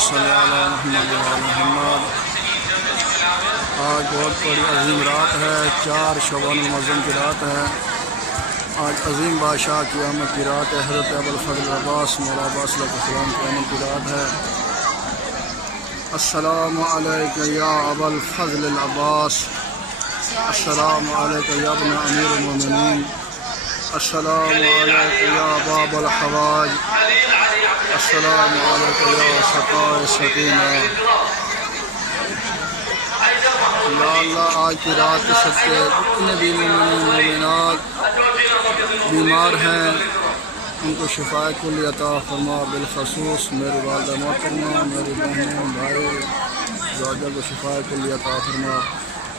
صلی علی محمد و آل محمد۔ آج بہت بڑی عظیم رات ہے، 4 شعبان المعظم کی رات ہے۔ آج عظیم بادشاہ کی آمد کی رات ہے، حضرت ابوالفضل عباس مولا عباس علیہ السلام کی آمد کی رات ہے۔ السلام علیکم یا ابوالفضل العباس، السلام علیکم یا ابن امیر المومنین، السلام علیکم یا باب الحوائج، السلام علیکم یا سقائے سکینہ۔ یا اللہ آج کی رات کے صدقے جتنے بھی مومنات بیمار ہیں ان کو شفاء کلی عطا فرما، بالخصوص میری والدہ محترمہ، میری بہنوں بھائی زوجہ کو شفاء کلی عطا فرما۔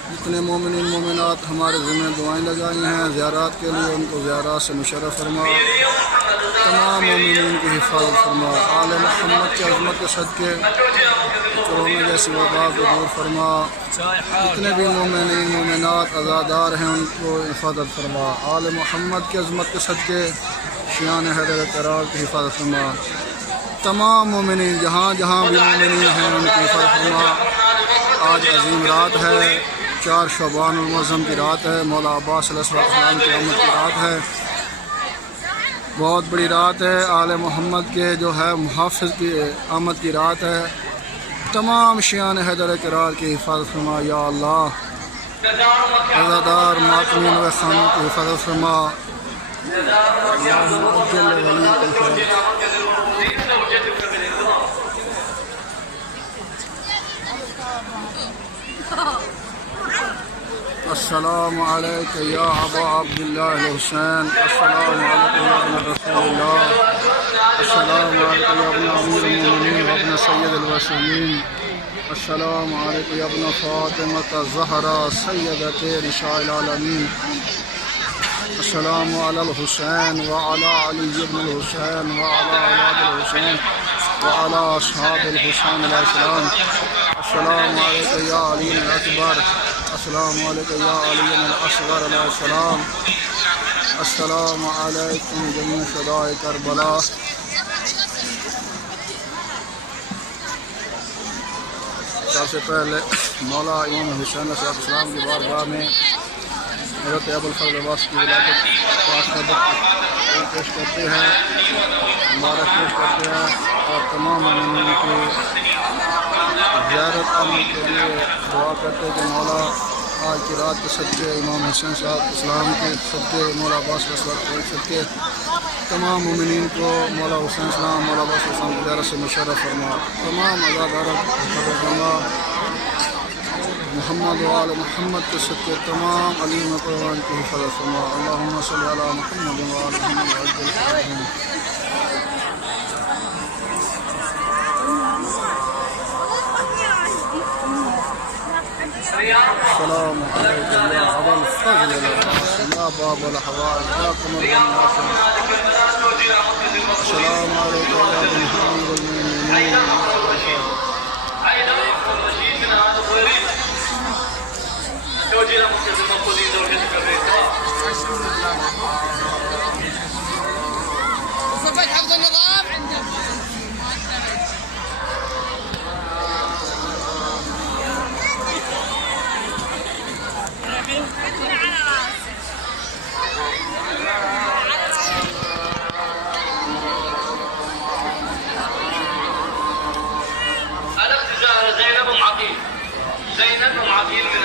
جتنے مومنین مومنات ہمارے ذمہ دعائیں لگائی ہیں زیارات کے لیے ان کو زیارات سے مشرف فرما، تمام مومنین کی حفاظت فرما، آل محمد کی عظمت کے صدقے کرونا جیسی وبا کو دور فرما۔ جتنے بھی مومنین مومنات عزادار ہیں ان کو حفاظت فرما، آل محمد کی عظمت کے صدقے شیان حیدر قرار کی حفاظت فرما۔ تمام مومنین جہاں جہاں بھی مومنین ہیں ان کی حفاظت فرما۔ آج عظیم رات ہے، 4 شعبان المعظم کی رات ہے، مولا عباس علیہ السلام کی آمد کی رات ہے، بہت بڑی رات ہے۔ آل محمد کے جو ہے محافظ کی آمد کی رات ہے، تمام شیان حیدر قرار کی حفاظت فرما یا اللہ۔ عزادار ماتمین و خانوں کی حفاظت فرما، السلام علیکم یا ابا عبداللہ الحسین، السلام علیکم یا ابن رسول اللہ، السلام علیکم یا ابن امیر المومنین و ابن سید الوسیمین، السلام علیکم یا ابن فاطمہ الزہرا سیدۃ نساء العالمین، السلام علی الحسین وعلی علی ابن الحسین وعلی اولاد الحسین وعلی اصحاب الحسین علیہ السلام، السلام علیکم یا علی الاکبر، السلام علیکم یا علی الاصغر علیہ السلام، السلام علیکم جمیع شہدائے کربلا۔ سب سے پہلے مولا امام حسین علیہ السلام کی بارگاہ میں حضرت ابوالفضل عباس کی ولادت پیش کرتے ہیں، مبارک پیش کرتے ہیں اور تمام مومنین کی زیارت آنے کے لیے دعا کرتے ہیں کہ مولا آج کی رات کے صدقے امام حسین صاحب اسلام کے صدقے مولا عباس کے صدقے تمام مومنین کو مولا حسین اسلام مولا عباس اسلام کی زیارت سے مشرف فرما، تمام عزاداروں کو حفاظت فرما، محمد و آل محمد کے صدقے تمام علیم قرآن کی حفاظت فرما۔ اللہم صلی علی محمد و آل محمد وعجل فرجہم۔ السلام علیکم یا ابوالفضل العباس یا باب الحوائج یا قمر الناصر، السلام علیکم یا ابن امیر المومنین، زينب أم عقيل من